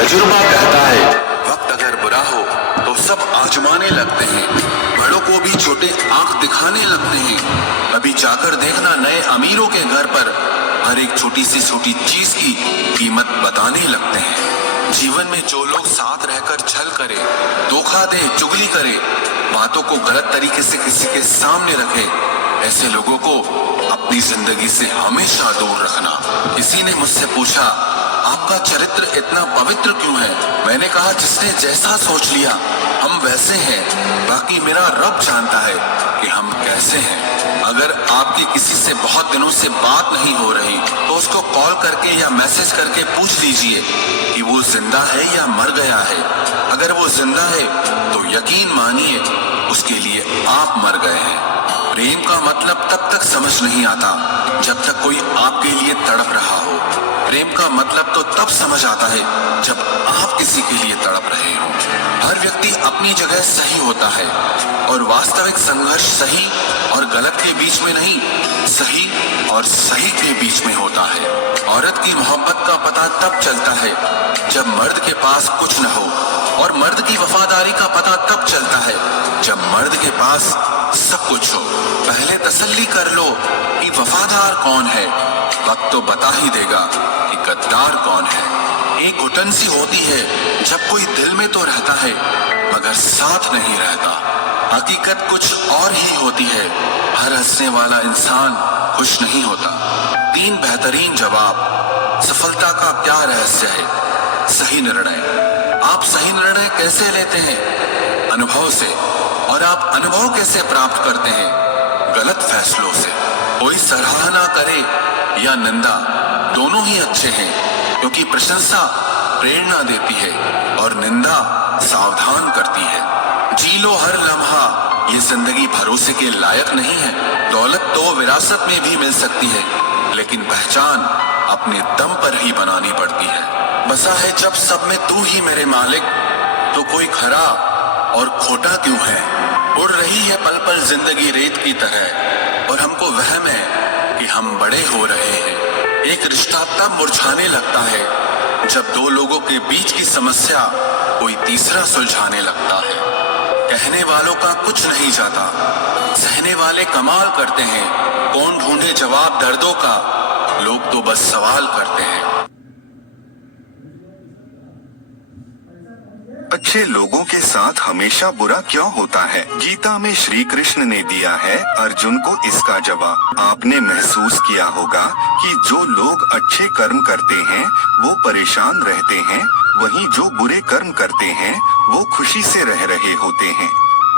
तजुर्बा कहता है वक्त अगर बुरा हो तो सब आजमाने लगते हैं, बड़ों को भी छोटे आंख दिखाने लगते हैं। कभी जाकर देखना नए अमीरों के घर पर हर एक छोटी से छोटी चीज की कीमत बताने लगते हैं। जीवन में जो लोग साथ रहकर छल करे, धोखा दे, चुगली करे, बातों को गलत तरीके से किसी के सामने रखे, ऐसे लोगों को अपनी जिंदगी से हमेशा दूर रखना। किसी ने मुझसे पूछा, आपका चरित्र इतना पवित्र क्यों है? मैंने कहा, जिसने जैसा सोच लिया हम वैसे हैं, बाकी मेरा रब जानता है कि हम कैसे हैं। अगर आपकी किसी से बहुत दिनों से बात नहीं हो रही तो उसको कॉल करके या मैसेज करके पूछ लीजिए कि वो जिंदा है या मर गया है। अगर वो जिंदा है तो यकीन मानिए उसके लिए आप मर गए हैं। प्रेम का मतलब तब तक समझ नहीं आता जब तक कोई आपके लिए तड़प रहा हो। प्रेम का मतलब तो तब समझ आता है जब आप किसी के लिए तड़प रहे हो। हर व्यक्ति अपनी जगह सही होता है और वास्तविक संघर्ष सही और गलत के बीच में नहीं, सही और सही के बीच में होता है। औरत की मोहब्बत का पता तब चलता है जब मर्द के पास कुछ न हो, और मर्द की वफादारी का पता तब चलता है जब मर्द के पास सब कुछ हो। पहले तसल्ली कर लो कि वफादार कौन है, वक्त तो बता ही देगा कि गद्दार कौन है। एक घुटन सी होती है जब कोई दिल में तो रहता है मगर साथ नहीं रहता। हकीकत कुछ और ही होती है, हर हंसने वाला इंसान खुश नहीं होता। 3 बेहतरीन जवाब। सफलता का क्या रहस्य है? सही निर्णय। आप सही निर्णय कैसे लेते हैं? अनुभव से। और आप अनुभव कैसे प्राप्त करते हैं? गलत फैसलों से। कोई सराहना करे या निंदा, दोनों ही अच्छे हैं, क्योंकि प्रशंसा प्रेरणा देती है और निंदा सावधान करती है। जी लो हर लम्हा, ये जिंदगी भरोसे के लायक नहीं है। दौलत तो विरासत में भी मिल सकती है, लेकिन पहचान अपने दम पर ही बनानी पड़ती है। बसा है जब सब में तू ही मेरे मालिक, तो कोई खरा और खोटा क्यों है? उड़ रही है पल पल जिंदगी रेत की तरह, और हमको वहम है कि हम बड़े हो रहे हैं। एक रिश्ता तब मुरझाने लगता है जब 2 लोगों के बीच की समस्या कोई तीसरा सुलझाने लगता है। कहने वालों का कुछ नहीं जाता, सहने वाले कमाल करते हैं। कौन ढूंढे जवाब दर्दों का, लोग तो बस सवाल करते हैं। अच्छे लोगों के साथ हमेशा बुरा क्यों होता है? गीता में श्री कृष्ण ने दिया है अर्जुन को इसका जवाब। आपने महसूस किया होगा कि जो लोग अच्छे कर्म करते हैं वो परेशान रहते हैं, वहीं जो बुरे कर्म करते हैं वो खुशी से रह रहे होते हैं।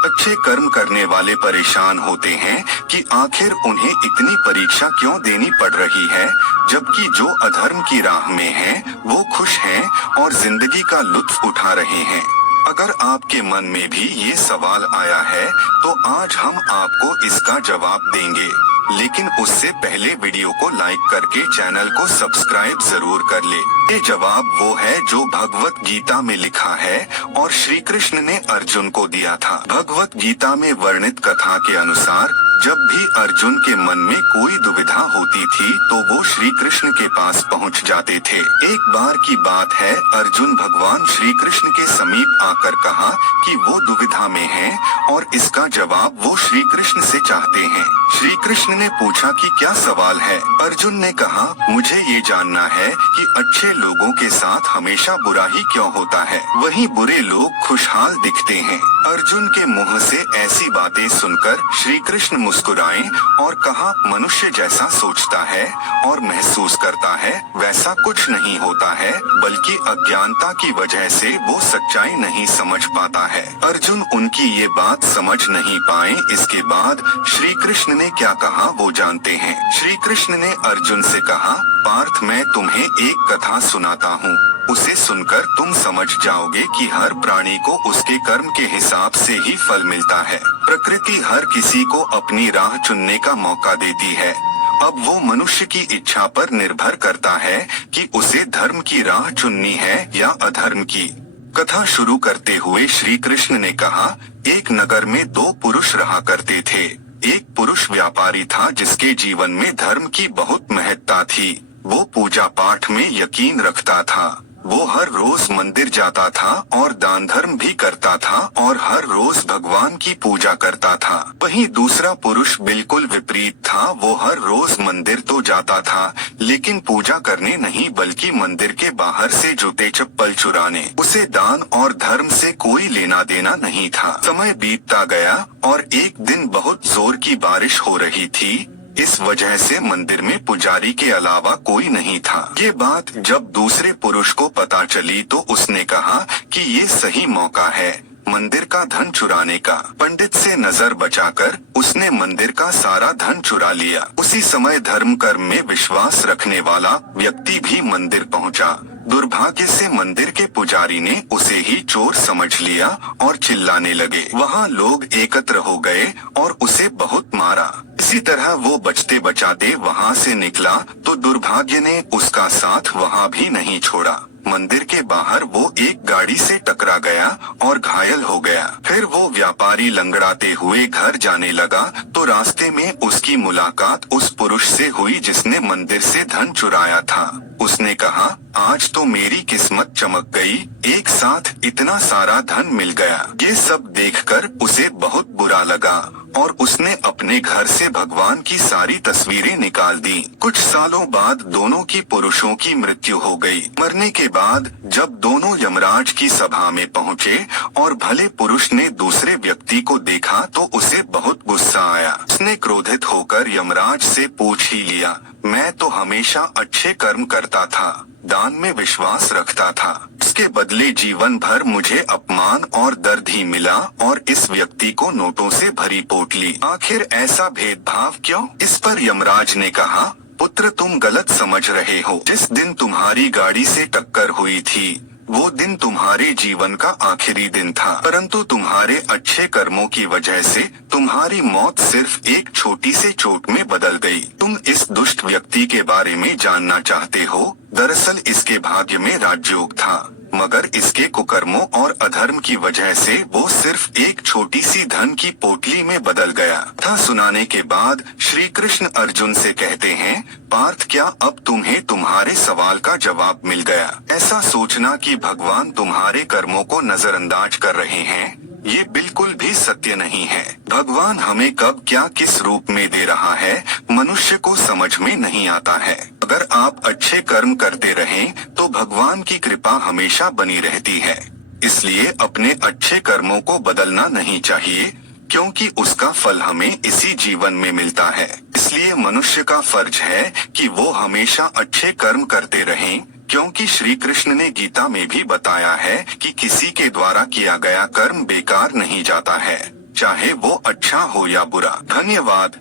अच्छे कर्म करने वाले परेशान होते हैं कि आखिर उन्हें इतनी परीक्षा क्यों देनी पड़ रही है, जबकि जो अधर्म की राह में हैं वो खुश हैं और जिंदगी का लुत्फ उठा रहे हैं। अगर आपके मन में भी ये सवाल आया है तो आज हम आपको इसका जवाब देंगे, लेकिन उससे पहले वीडियो को लाइक करके चैनल को सब्सक्राइब जरूर कर ले। ये जवाब वो है जो भगवत गीता में लिखा है और श्री कृष्ण ने अर्जुन को दिया था। भगवत गीता में वर्णित कथा के अनुसार जब भी अर्जुन के मन में कोई दुविधा होती थी तो वो श्री कृष्ण के पास पहुंच जाते थे। एक बार की बात है, अर्जुन भगवान श्री कृष्ण के समीप आकर कहा कि वो दुविधा में हैं और इसका जवाब वो श्री कृष्ण से चाहते हैं। श्री कृष्ण ने पूछा कि क्या सवाल है? अर्जुन ने कहा, मुझे ये जानना है कि अच्छे लोगों के साथ हमेशा बुरा ही क्यों होता है, वहीं बुरे लोग खुशहाल दिखते हैं। अर्जुन के मुंह से ऐसी बातें सुनकर श्री कृष्ण मुस्कुराए और कहा, मनुष्य जैसा सोचता है और महसूस करता है वैसा कुछ नहीं होता है, बल्कि अज्ञानता की वजह से वो सच्चाई नहीं समझ पाता है। अर्जुन उनकी ये बात समझ नहीं पाए। इसके बाद श्री कृष्ण ने क्या कहा वो जानते हैं। श्री कृष्ण ने अर्जुन से कहा, पार्थ मैं तुम्हें एक कथा सुनाता हूँ, उसे सुनकर तुम समझ जाओगे कि हर प्राणी को उसके कर्म के हिसाब से ही फल मिलता है। प्रकृति हर किसी को अपनी राह चुनने का मौका देती है। अब वो मनुष्य की इच्छा पर निर्भर करता है कि उसे धर्म की राह चुननी है या अधर्म की। कथा शुरू करते हुए श्री कृष्ण ने कहा, एक नगर में 2 पुरुष रहा करते थे। एक पुरुष व्यापारी था जिसके जीवन में धर्म की बहुत महत्ता थी। वो पूजा पाठ में यकीन रखता था। वो हर रोज मंदिर जाता था और दान धर्म भी करता था और हर रोज भगवान की पूजा करता था। वहीं दूसरा पुरुष बिल्कुल विपरीत था। वो हर रोज मंदिर तो जाता था लेकिन पूजा करने नहीं बल्कि मंदिर के बाहर से जूते चप्पल चुराने। उसे दान और धर्म से कोई लेना देना नहीं था। समय बीतता गया और एक दिन बहुत जोर की बारिश हो रही थी। इस वजह से मंदिर में पुजारी के अलावा कोई नहीं था। ये बात जब दूसरे पुरुष को पता चली तो उसने कहा कि ये सही मौका है मंदिर का धन चुराने का। पंडित से नजर बचाकर उसने मंदिर का सारा धन चुरा लिया। उसी समय धर्म कर्म में विश्वास रखने वाला व्यक्ति भी मंदिर पहुंचा। दुर्भाग्य से मंदिर के पुजारी ने उसे ही चोर समझ लिया और चिल्लाने लगे। वहाँ लोग एकत्र हो गए और उसे बहुत मारा। इसी तरह वो बचते बचाते वहाँ से निकला तो दुर्भाग्य ने उसका साथ वहाँ भी नहीं छोड़ा। मंदिर के बाहर वो एक गाड़ी से टकरा गया और घायल हो गया। फिर वो व्यापारी लंगड़ाते हुए घर जाने लगा तो रास्ते में उसकी मुलाकात उस पुरुष से हुई जिसने मंदिर से धन चुराया था। उसने कहा, आज तो मेरी किस्मत चमक गई, एक साथ इतना सारा धन मिल गया। ये सब देखकर उसे बहुत बुरा लगा और उसने अपने घर से भगवान की सारी तस्वीरें निकाल दी। कुछ सालों बाद दोनों की पुरुषों की मृत्यु हो गई। मरने के बाद जब दोनों यमराज की सभा में पहुँचे और भले पुरुष ने दूसरे व्यक्ति को देखा तो उसे बहुत गुस्सा आया। उसने क्रोधित होकर यमराज से पूछ ही लिया, मैं तो हमेशा अच्छे कर्म करता था, दान में विश्वास रखता था, इसके बदले जीवन भर मुझे अपमान और दर्द ही मिला और इस व्यक्ति को नोटों से भरी पोटली। आखिर ऐसा भेदभाव क्यों? इस पर यमराज ने कहा, पुत्र तुम गलत समझ रहे हो। जिस दिन तुम्हारी गाड़ी से टक्कर हुई थी वो दिन तुम्हारे जीवन का आखिरी दिन था, परंतु तुम्हारे अच्छे कर्मों की वजह से तुम्हारी मौत सिर्फ एक छोटी सी चोट में बदल गई। तुम इस दुष्ट व्यक्ति के बारे में जानना चाहते हो? दरअसल इसके भाग्य में राजयोग था मगर इसके कुकर्मों और अधर्म की वजह से वो सिर्फ एक छोटी सी धन की पोटली में बदल गया था। सुनाने के बाद श्री कृष्ण अर्जुन से कहते हैं, पार्थ क्या अब तुम्हें तुम्हारे सवाल का जवाब मिल गया? ऐसा सोचना कि भगवान तुम्हारे कर्मों को नजरअंदाज कर रहे हैं, ये बिल्कुल भी सत्य नहीं है। भगवान हमें कब क्या किस रूप में दे रहा है मनुष्य को समझ में नहीं आता है। अगर आप अच्छे कर्म करते रहें तो भगवान की कृपा हमेशा बनी रहती है। इसलिए अपने अच्छे कर्मों को बदलना नहीं चाहिए क्योंकि उसका फल हमें इसी जीवन में मिलता है। इसलिए मनुष्य का फर्ज है कि वो हमेशा अच्छे कर्म करते रहें क्योंकि श्री कृष्ण ने गीता में भी बताया है कि किसी के द्वारा किया गया कर्म बेकार नहीं जाता है, चाहे वो अच्छा हो या बुरा। धन्यवाद।